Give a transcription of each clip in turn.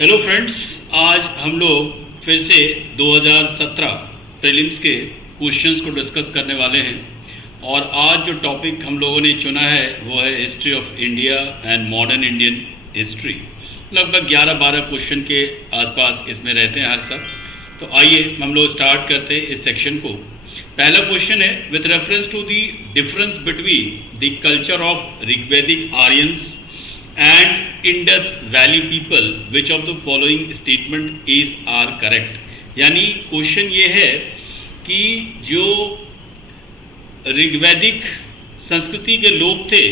Hello friends, आज हम लोग फिर से 2017 प्रीलिम्स के क्वेश्चंस को डिस्कस करने वाले हैं। और आज जो टॉपिक हम लोगों ने चुना है वो है history of India and modern Indian history. लगभग 11-12 क्वेश्चन के आसपास इसमें रहते हैं हर सब। तो आइए हम लोग स्टार्ट करते हैं इस सेक्शन को। पहला क्वेश्चन है, with reference to the difference between the culture of Rigvedic Aryans and Indus valley people which of the following statement is are correct. यानी क्वेश्चन ये है कि जो ऋग्वैदिक संस्कृति के लोग थे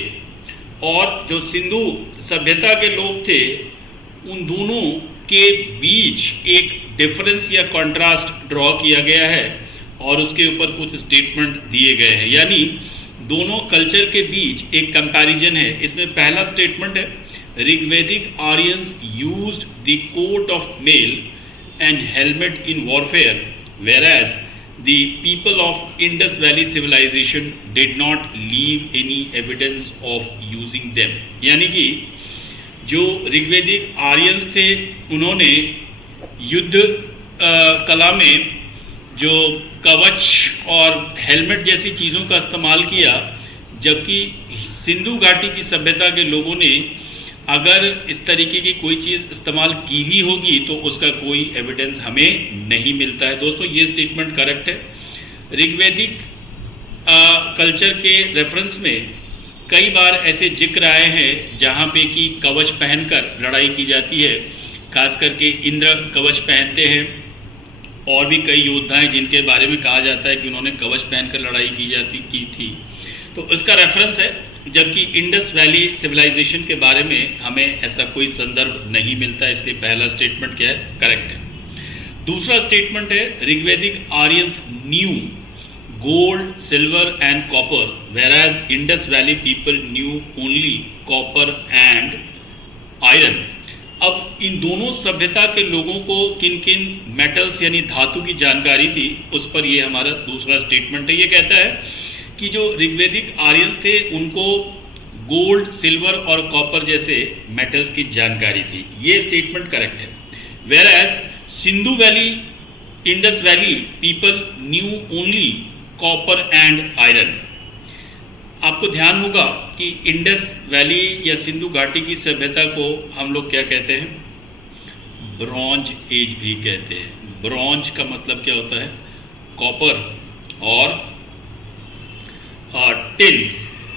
और जो सिंधु सभ्यता के लोग थे, उन दोनों के बीच एक डिफरेंस या कॉन्ट्रास्ट ड्रॉ किया गया है और उसके ऊपर कुछ स्टेटमेंट दिए गए हैं। यानी दोनों कल्चर के बीच एक कंपैरिजन है। इसमें पहला स्टेटमेंट है, Rigvedic Aryans used the coat of mail and helmet in warfare whereas the people of Indus Valley civilization did not leave any evidence of using them। यानी कि जो ऋग्वैदिक आर्यंस थे उन्होंने युद्ध कला में जो कवच और हेलमेट जैसी चीज़ों का इस्तेमाल किया, जबकि सिंधु घाटी की सभ्यता के लोगों ने अगर इस तरीके की कोई चीज़ इस्तेमाल की भी होगी तो उसका कोई एविडेंस हमें नहीं मिलता है। दोस्तों, ये स्टेटमेंट करेक्ट है। ऋग्वैदिक कल्चर के रेफरेंस में कई बार ऐसे जिक्र आए हैं जहाँ पे कि कवच पहनकर लड़ाई की जाती है। खास करके इंद्र कवच पहनते हैं और भी कई योद्धा हैं जिनके बारे में कहा जाता है कि उन्होंने कवच पहनकर लड़ाई की थी। तो इसका रेफरेंस है, जबकि इंडस वैली सिविलाइजेशन के बारे में हमें ऐसा कोई संदर्भ नहीं मिलता। इसलिए पहला स्टेटमेंट क्या है, करेक्ट है। दूसरा स्टेटमेंट है, Rigvedic Aryans knew gold silver and copper whereas Indus valley people knew only copper and iron. अब इन दोनों सभ्यता के लोगों को किन किन मेटल्स यानी धातु की जानकारी थी, उस पर ये हमारा दूसरा स्टेटमेंट है। ये कहता है कि जो ऋग्वैदिक आर्यंस थे उनको गोल्ड सिल्वर और कॉपर जैसे मेटल्स की जानकारी थी। ये स्टेटमेंट करेक्ट है। whereas Sindhu valley Indus valley people knew only copper and iron. आपको ध्यान होगा कि इंडस वैली या सिंधु घाटी की सभ्यता को हम लोग क्या कहते हैं, ब्रॉन्ज एज भी कहते हैं। ब्रॉन्ज का मतलब क्या होता है, कॉपर और टिन,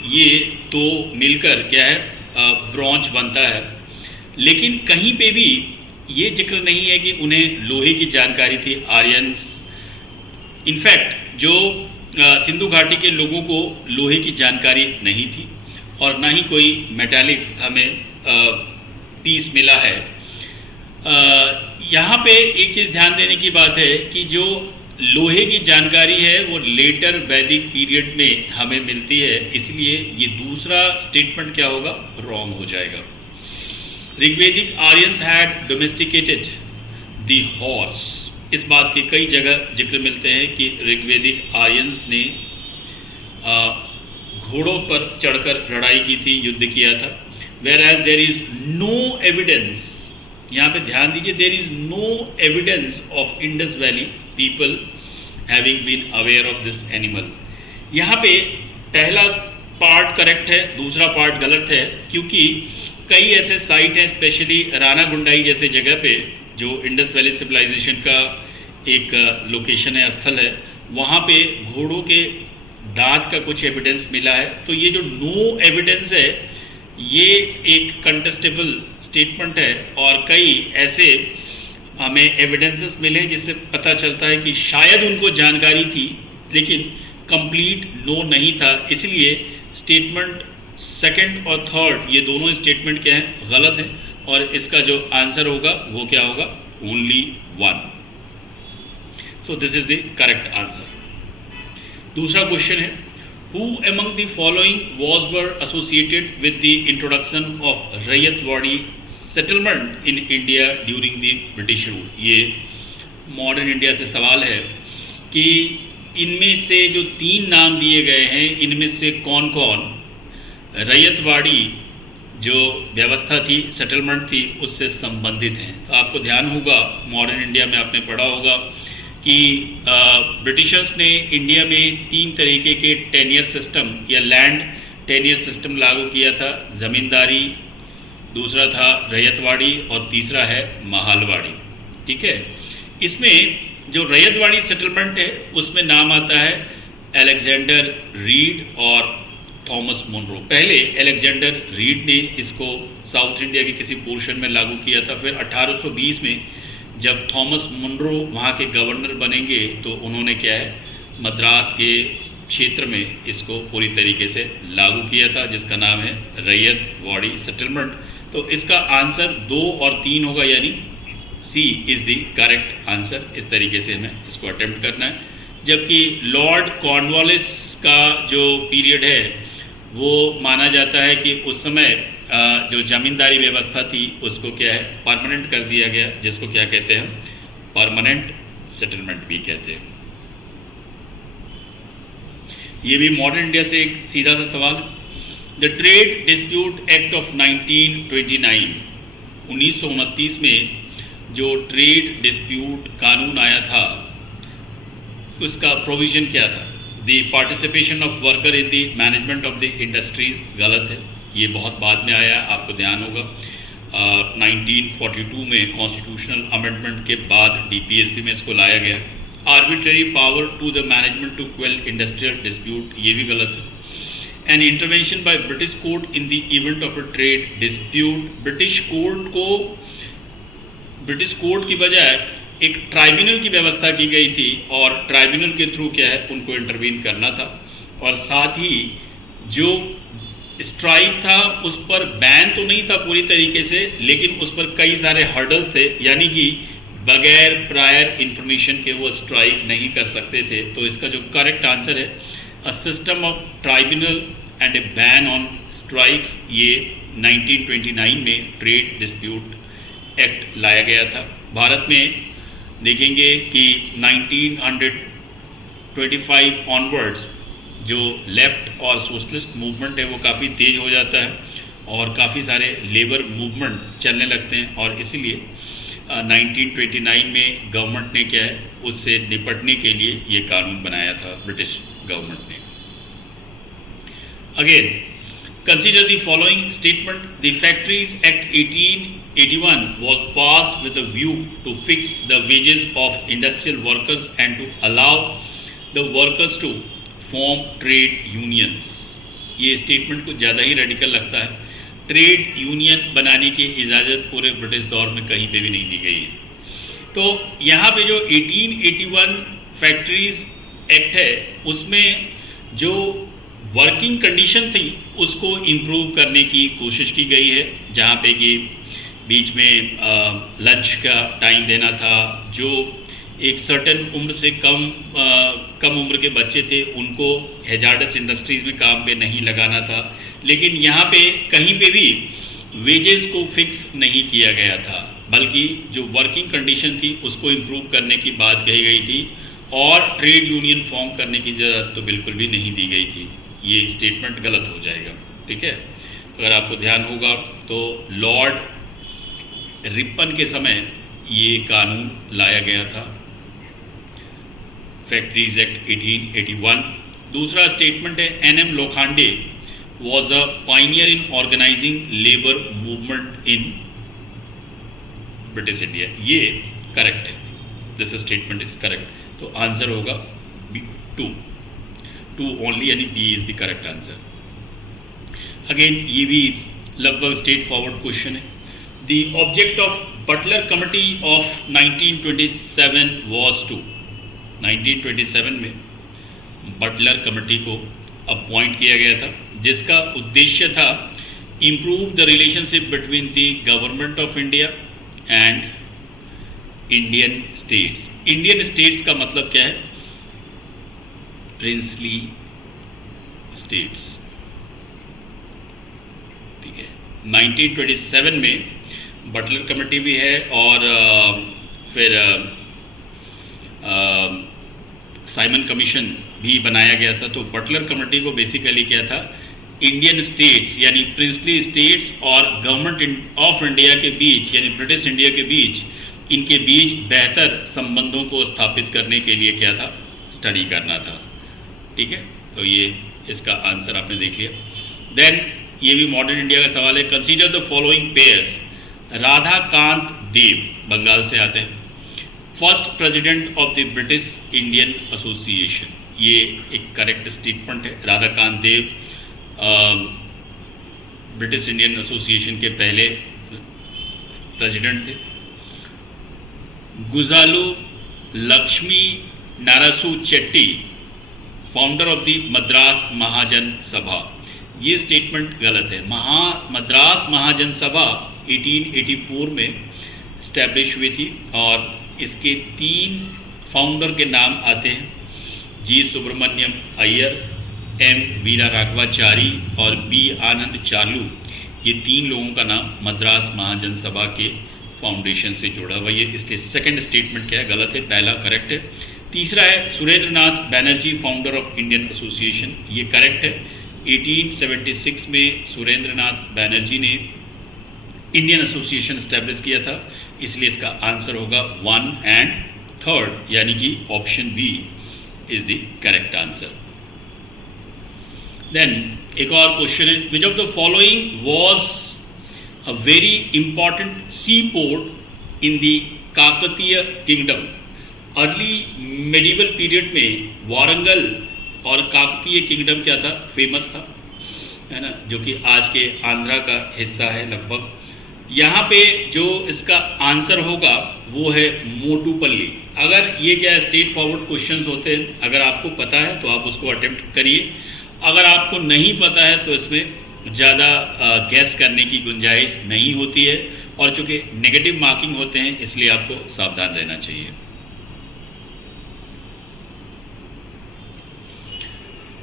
ये तो मिलकर क्या है, ब्रॉन्ज बनता है। लेकिन कहीं पे भी ये जिक्र नहीं है कि उन्हें लोहे की जानकारी थी आर्यंस। इनफैक्ट जो सिंधु घाटी के लोगों को लोहे की जानकारी नहीं थी और ना ही कोई मेटालिक हमें पीस मिला है। यहाँ पे एक चीज़ ध्यान देने की बात है कि जो लोहे की जानकारी है वो लेटर वैदिक पीरियड में हमें मिलती है, इसलिए ये दूसरा स्टेटमेंट क्या होगा, रॉन्ग हो जाएगा। Rigvedic Aryans had domesticated the horse. इस बात के कई जगह जिक्र मिलते हैं कि ऋग्वैदिक आर्यंस ने घोड़ों पर चढ़कर लड़ाई की थी, युद्ध किया था। whereas there is no evidence, यहाँ पे ध्यान दीजिए, there is no evidence of Indus Valley people having been aware of this animal। यहाँ पे पहला पार्ट करेक्ट है, दूसरा पार्ट गलत है, क्योंकि कई ऐसे साइट हैं, स्पेशली राना गुंडाई जैसे जगह पे जो इंडस वैली सिविलाइजेशन का एक लोकेशन है, स्थल है, वहाँ पे घोड़ों के दांत का कुछ एविडेंस मिला है। तो ये जो नो एविडेंस है ये एक कंटेस्टेबल स्टेटमेंट है और कई ऐसे हमें एविडेंसेस मिले जिससे पता चलता है कि शायद उनको जानकारी थी लेकिन कंप्लीट नो नहीं था। इसलिए स्टेटमेंट सेकंड और थर्ड, ये दोनों स्टेटमेंट क्या हैं, गलत हैं और इसका जो आंसर होगा वो क्या होगा, only one. So this is the correct answer. दूसरा क्वेश्चन है, Who among the following were associated with the introduction of Rayatwadi settlement in India during the British rule? ये मॉडर्न इंडिया से सवाल है कि इनमें से जो 3 नाम दिए गए हैं, इनमें से कौन कौन रैयतवाड़ी जो व्यवस्था थी, सेटलमेंट थी, उससे संबंधित हैं। तो आपको ध्यान होगा, मॉडर्न इंडिया में आपने पढ़ा होगा कि ब्रिटिशर्स ने इंडिया में 3 तरीके के टेनियर सिस्टम या लैंड टेनियर सिस्टम लागू किया था। ज़मींदारी, दूसरा था रैयतवाड़ी और तीसरा है महालवाड़ी। ठीक है, इसमें जो रैयतवाड़ी सेटलमेंट है उसमें नाम आता है अलेक्जेंडर रीड और थॉमस मुनरो। पहले अलेक्जेंडर रीड ने इसको साउथ इंडिया के किसी पोर्शन में लागू किया था। फिर 1820 में जब थॉमस मुनरो वहाँ के गवर्नर बनेंगे तो उन्होंने क्या है, मद्रास के क्षेत्र में इसको पूरी तरीके से लागू किया था, जिसका नाम है रैयतवाड़ी सेटलमेंट। तो इसका आंसर 2 और 3 होगा, यानी सी इज़ द करेक्ट आंसर। इस तरीके से हमें इसको अटेम्प्ट करना है। जबकि लॉर्ड कॉर्नवालिस का जो पीरियड है वो माना जाता है कि उस समय जो जमींदारी व्यवस्था थी उसको क्या है, परमानेंट कर दिया गया, जिसको क्या कहते हैं, परमानेंट सेटलमेंट भी कहते हैं। ये भी मॉडर्न इंडिया से एक सीधा सा सवाल। The trade dispute act of 1929, 1929 में जो ट्रेड डिस्प्यूट कानून आया था उसका प्रोविजन क्या था? The participation of worker in the management of the industries, गलत है, ये बहुत बाद में आया, आपको ध्यान होगा। 1942 में कॉन्स्टिट्यूशनल अमेंडमेंट के बाद डीपीएसपी में इसको लाया गया। Arbitrary power to the management to quell industrial dispute, ये भी गलत है। An intervention by British court in the event of a trade dispute, British court की बजाय एक ट्राइब्यूनल की व्यवस्था की गई थी और ट्राइब्यूनल के थ्रू क्या है, उनको इंटरवीन करना था। और साथ ही जो स्ट्राइक था उस पर बैन तो नहीं था पूरी तरीके से, लेकिन उस पर कई सारे हर्डल्स थे, यानी कि बगैर प्रायर इंफॉर्मेशन के वो स्ट्राइक नहीं कर सकते थे। तो इसका जो करेक्ट आंसर है, a system of tribunal and A ban on strikes, ये 1929 में ट्रेड डिस्प्यूट एक्ट लाया गया था। भारत में देखेंगे कि 1925 ऑनवर्ड्स जो लेफ्ट और सोशलिस्ट मूवमेंट है वो काफ़ी तेज हो जाता है और काफ़ी सारे लेबर मूवमेंट चलने लगते हैं, और इसीलिए 1929 में गवर्नमेंट ने क्या है, उससे निपटने के लिए ये कानून बनाया था ब्रिटिश गवर्नमेंट ने। Again consider the following statement: the Factories Act 1881 was passed with a view to fix the wages of industrial workers and to allow the workers to form trade unions। ये statement कुछ ज़्यादा ही radical लगता है। Trade union बनाने की इजाज़त पूरे British दौर में कहीं पे भी नहीं दी गई है। तो यहाँ पे जो 1881 फैक्ट्रीज एक्ट है उसमें जो वर्किंग कंडीशन थी उसको इम्प्रूव करने की कोशिश की गई है, जहाँ पे कि बीच में लंच का टाइम देना था, जो एक सर्टेन उम्र से कम उम्र के बच्चे थे उनको हैजार्डस इंडस्ट्रीज़ में काम पे नहीं लगाना था। लेकिन यहाँ पे कहीं पे भी वेजेस को फिक्स नहीं किया गया था, बल्कि जो वर्किंग कंडीशन थी उसको इम्प्रूव करने की बात कही गई थी, और ट्रेड यूनियन फॉर्म करने की ज़रूरत तो बिल्कुल भी नहीं दी गई थी। ये स्टेटमेंट गलत हो जाएगा। ठीक है, अगर आपको ध्यान होगा तो लॉर्ड रिपन के समय ये कानून लाया गया था, फैक्ट्रीज एक्ट 1881। दूसरा स्टेटमेंट है NM Lokhande was a pioneer in organising labour movement in British India. ये करेक्ट है, दिस स्टेटमेंट इज करेक्ट। तो आंसर होगा टू ओनली, यानी B is the correct answer. Again ये भी लगभग स्ट्रेट फॉरवर्ड क्वेश्चन है। The object of Butler committee of 1927 was to, 1927 में बटलर कमेटी को अपॉइंट किया गया था, जिसका उद्देश्य था improve the relationship between the government of India and Indian states. Indian states का मतलब क्या है? Princely states. ठीक है, 1927 में बटलर कमेटी भी है और फिर साइमन कमीशन भी बनाया गया था। तो बटलर कमेटी को बेसिकली क्या था, इंडियन स्टेट्स यानी प्रिंसली स्टेट्स और गवर्नमेंट ऑफ इंडिया के बीच यानी ब्रिटिश इंडिया के बीच, इनके बीच बेहतर संबंधों को स्थापित करने के लिए क्या था, स्टडी करना था। ठीक है, तो ये इसका आंसर आपने देख लिया। देन ये भी मॉडर्न इंडिया का सवाल है। Consider the following pairs. Radhakant Deb Bengal से आते हैं, first president of the British Indian association, ये एक करेक्ट स्टेटमेंट है। Radhakant Deb British Indian association के पहले प्रेसिडेंट थे। Gazulu Lakshmi Narasu Chetty, founder of the Madras Mahajana Sabha, ये स्टेटमेंट गलत है। मद्रास महाजन सभा 1884 में इस्टेब्लिश हुई थी और इसके 3 फाउंडर के नाम आते हैं, जी सुब्रमण्यम अय्यर, एम वीरा राघवाचारी और बी आनंद चालू। ये 3 लोगों का नाम मद्रास महाजन सभा के फाउंडेशन से जुड़ा हुआ। ये इसलिए सेकंड स्टेटमेंट क्या है, गलत है, पहला करेक्ट है। तीसरा है Surendranath Banerjee, founder of Indian association, ये करेक्ट है। 1876 में सुरेंद्रनाथ बैनर्जी ने इंडियन एसोसिएशन स्टैब्लिश किया था, इसलिए इसका आंसर होगा 1 एंड 3, यानी कि option B is the correct answer. Then एक और क्वेश्चन है, which of the following was a very important sea port in the Kakatiya kingdom. Early medieval period में वारंगल और काकतीय किंगडम क्या था, फेमस था, है ना, जो कि आज के आंध्रा का हिस्सा है लगभग। यहाँ पे जो इसका आंसर होगा वो है मोटूपल्ली। अगर ये क्या स्ट्रेट फॉरवर्ड क्वेश्चंस होते हैं, अगर आपको पता है तो आप उसको अटेम्प्ट करिए, अगर आपको नहीं पता है तो इसमें ज़्यादा गैस करने की गुंजाइश नहीं होती है, और चूंकि नेगेटिव मार्किंग होते हैं इसलिए आपको सावधान रहना चाहिए।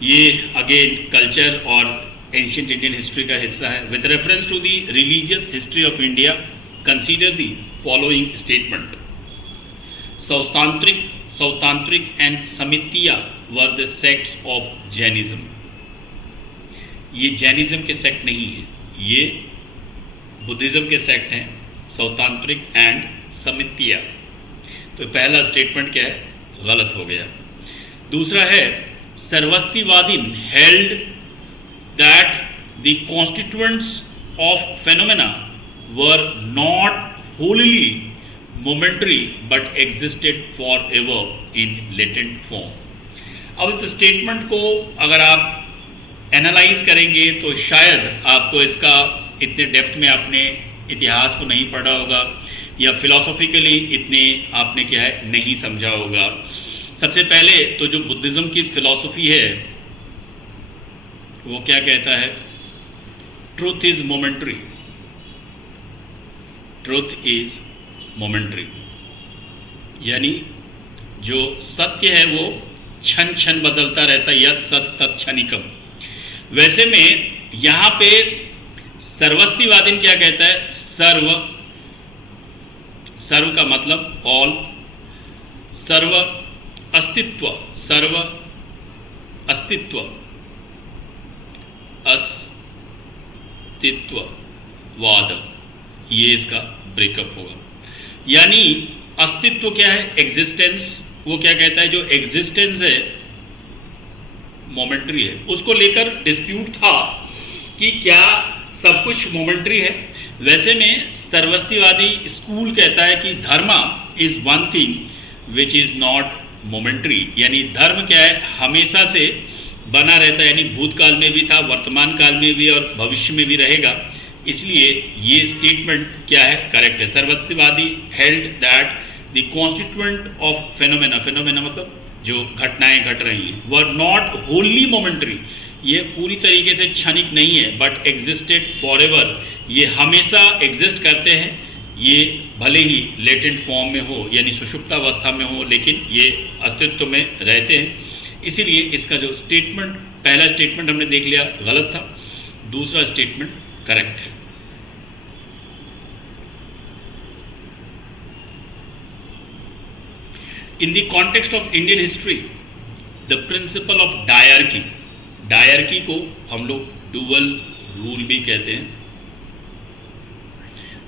ये अगेन कल्चर और एंशियंट इंडियन हिस्ट्री का हिस्सा है। With reference to the religious history of India consider the following statement. Sautrantika and Sammitiya were the sects of Jainism. ये जैनिज्म के सेक्ट नहीं है, ये बुद्धिज्म के सेक्ट हैं, सौतांत्रिक एंड समितिया। तो पहला स्टेटमेंट क्या है, गलत हो गया। दूसरा है सर्वस्तिवादीन held that the constituents of phenomena were not wholly momentary but existed forever in latent form। अब इस स्टेटमेंट को अगर आप एनालाइज करेंगे तो शायद आपको इसका इतने डेप्थ में आपने इतिहास को नहीं पढ़ा होगा या फिलोसॉफिकली इतने आपने क्या है नहीं समझा होगा। सबसे पहले तो जो बुद्धिज्म की फिलॉसफी है वो क्या कहता है, truth is momentary, truth is momentary, यानी जो सत्य है वो क्षण क्षण बदलता रहता है, यत् सत तत् क्षणिकम। वैसे में यहां पे सर्वस्तिवादीन क्या कहता है, सर्व, सर्व का मतलब ऑल, सर्व अस्तित्व, सर्व अस्तित्व, अस्तित्ववाद, ये इसका ब्रेकअप होगा। यानी अस्तित्व क्या है, एग्जिस्टेंस, वो क्या कहता है जो एग्जिस्टेंस है मोमेंट्री है। उसको लेकर डिस्प्यूट था कि क्या सब कुछ मोमेंट्री है। वैसे में सर्वस्तिवादी स्कूल कहता है कि धर्म is one thing which is not momentary, यानी धर्म क्या है हमेशा से बना रहता है, यानी भूतकाल में भी था, वर्तमान काल में भी और भविष्य में भी रहेगा। इसलिए ये स्टेटमेंट क्या है, करेक्ट है। Sarvastivadi held that the constituent of phenomena, phenomena मतलब जो घटनाएं घट रही हैं, वर नॉट होली मोमेंट्री, ये पूरी तरीके से क्षणिक नहीं है, बट एग्जिस्टेड फॉरएवर, ये हमेशा एग्जिस्ट करते हैं, ये भले ही लेटेंट फॉर्म में हो यानी सुषुप्तावस्था में हो, लेकिन ये अस्तित्व में रहते हैं। इसीलिए इसका जो स्टेटमेंट, पहला स्टेटमेंट हमने देख लिया गलत था, दूसरा स्टेटमेंट करेक्ट है। In the context of Indian history, the principle of diarchy, dyarchy को हम लोग डुअल रूल भी कहते हैं,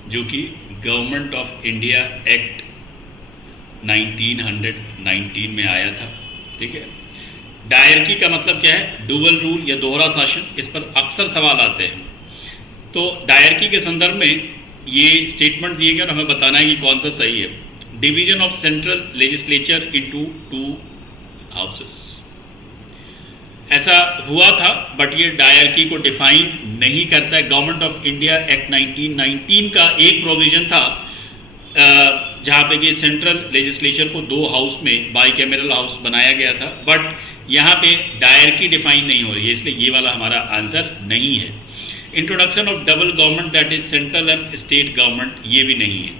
जो कि गवर्नमेंट ऑफ इंडिया एक्ट 1919 में आया था। ठीक है, डायरकी का मतलब क्या है? डुअल रूल या दोहरा शासन। इस पर अक्सर सवाल आते हैं। तो डायरकी के संदर्भ में ये स्टेटमेंट दिए गए और हमें बताना है कि कौन सा सही है। Division of central legislature into 2 houses, ऐसा हुआ था, बट ये डायरकी को डिफाइन नहीं करता है। गवर्नमेंट ऑफ इंडिया एक्ट 1919 का एक प्रोविजन था जहाँ पे कि सेंट्रल लेजिस्लेचर को 2 हाउस में बाइकैमरल हाउस बनाया गया था, बट यहाँ पे डायरकी डिफाइन नहीं हो रही है, इसलिए ये वाला हमारा आंसर नहीं है। Introduction of double government, that is central and state government, ये भी नहीं है।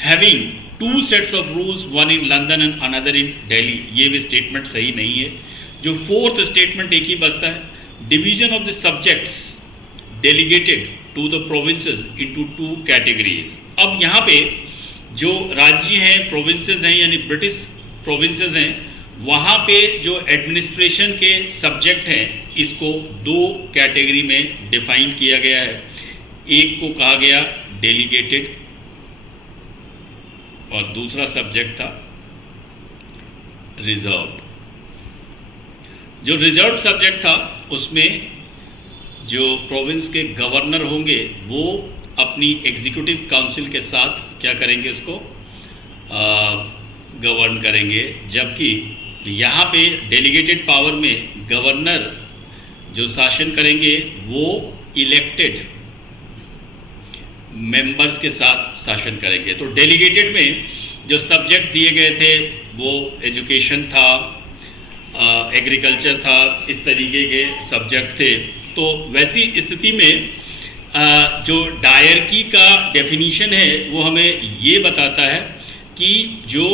Having 2 sets of rules, one in London and another in Delhi, ये भी स्टेटमेंट सही नहीं है। जो 4th स्टेटमेंट एक ही बचता है, division of the subjects delegated to the provinces into 2 categories. अब यहाँ पे जो राज्य हैं, प्रोविंसेस हैं, यानी ब्रिटिश प्रोविंसेस हैं, वहाँ पे जो एडमिनिस्ट्रेशन के सब्जेक्ट हैं, इसको 2 कैटेगरी में डिफाइन किया गया है। एक को कहा गया डेलीगेटेड और दूसरा सब्जेक्ट था रिजर्व्ड। जो रिजर्व सब्जेक्ट था उसमें जो प्रोविंस के गवर्नर होंगे वो अपनी एग्जीक्यूटिव काउंसिल के साथ क्या करेंगे, उसको गवर्न करेंगे, जबकि यहाँ पे डेलीगेटेड पावर में गवर्नर जो शासन करेंगे वो इलेक्टेड मेंबर्स के साथ शासन करेंगे। तो डेलीगेटेड में जो सब्जेक्ट दिए गए थे वो एजुकेशन था, एग्रीकल्चर था, इस तरीके के सब्जेक्ट थे। तो वैसी स्थिति में जो डायरकी का डेफिनीशन है वो हमें ये बताता है कि जो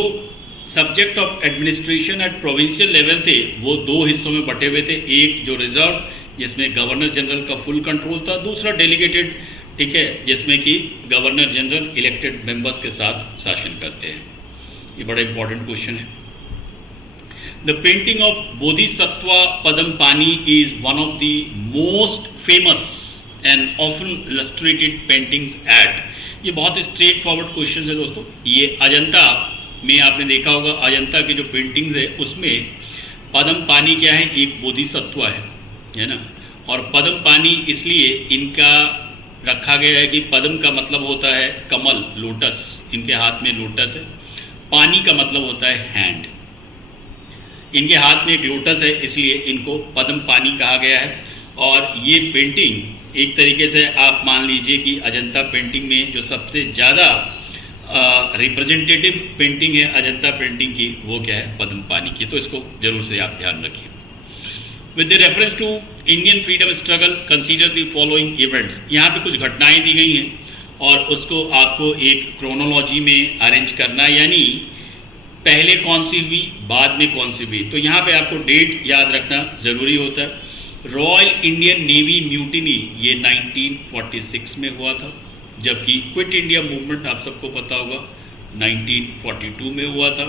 subject of administration at provincial level थे वो 2 हिस्सों में बटे हुए थे। एक जो रिजर्व, जिसमें गवर्नर जनरल का फुल कंट्रोल था, दूसरा डेलीगेटेड, ठीक है, जिसमें कि गवर्नर जनरल इलेक्टेड मेंबर्स के साथ शासन करते हैं। ये बड़ा इंपॉर्टेंट क्वेश्चन है। The painting of Bodhisattva Padampani is one of the most famous and often illustrated paintings at, ये बहुत स्ट्रेट फॉरवर्ड क्वेश्चन है दोस्तों। ये अजंता में आपने देखा होगा, अजंता की जो पेंटिंग्स है उसमें पद्म पानी क्या है, एक बोधिसत्व है ना। और पद्म पानी इसलिए इनका रखा गया है कि पद्म का मतलब होता है कमल, लोटस, इनके हाथ में लोटस है। पानी का मतलब होता है हैंड, इनके हाथ में एक लोटस है, इसलिए इनको पद्म पानी कहा गया है। और ये पेंटिंग एक तरीके से आप मान लीजिए कि अजंता पेंटिंग में जो सबसे ज़्यादा रिप्रेजेंटेटिव पेंटिंग है अजंता पेंटिंग की, वो क्या है, पद्म पानी की। तो इसको जरूर से आप ध्यान रखिए। With the reference to Indian freedom struggle consider the following events, यहाँ पे कुछ घटनाएं दी गई हैं और उसको आपको एक क्रोनोलॉजी में अरेंज करना, यानी पहले कौन सी हुई, बाद में कौन सी हुई। तो यहाँ पे आपको डेट याद रखना जरूरी होता है। रॉयल इंडियन नेवी म्यूटिनी ये 1946 में हुआ था, जबकि क्विट इंडिया मूवमेंट आप सबको पता होगा 1942 में हुआ था,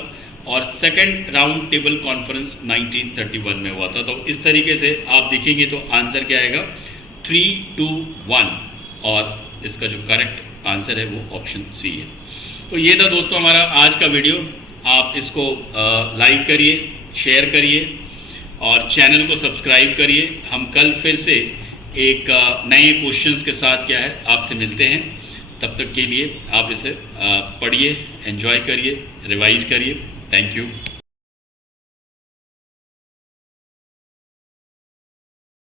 और सेकेंड राउंड टेबल कॉन्फ्रेंस 1931 में हुआ था। तो इस तरीके से आप देखेंगे तो आंसर क्या आएगा, 3, 2, 1, और इसका जो करेक्ट आंसर है वो ऑप्शन सी है। तो ये था दोस्तों हमारा आज का वीडियो। आप इसको लाइक करिए, शेयर करिए और चैनल को सब्सक्राइब करिए। हम कल फिर से एक नए क्वेश्चंस के साथ क्या है आपसे मिलते हैं। तब तक के लिए आप इसे पढ़िए, एंजॉय करिए, रिवाइज करिए। Thank you.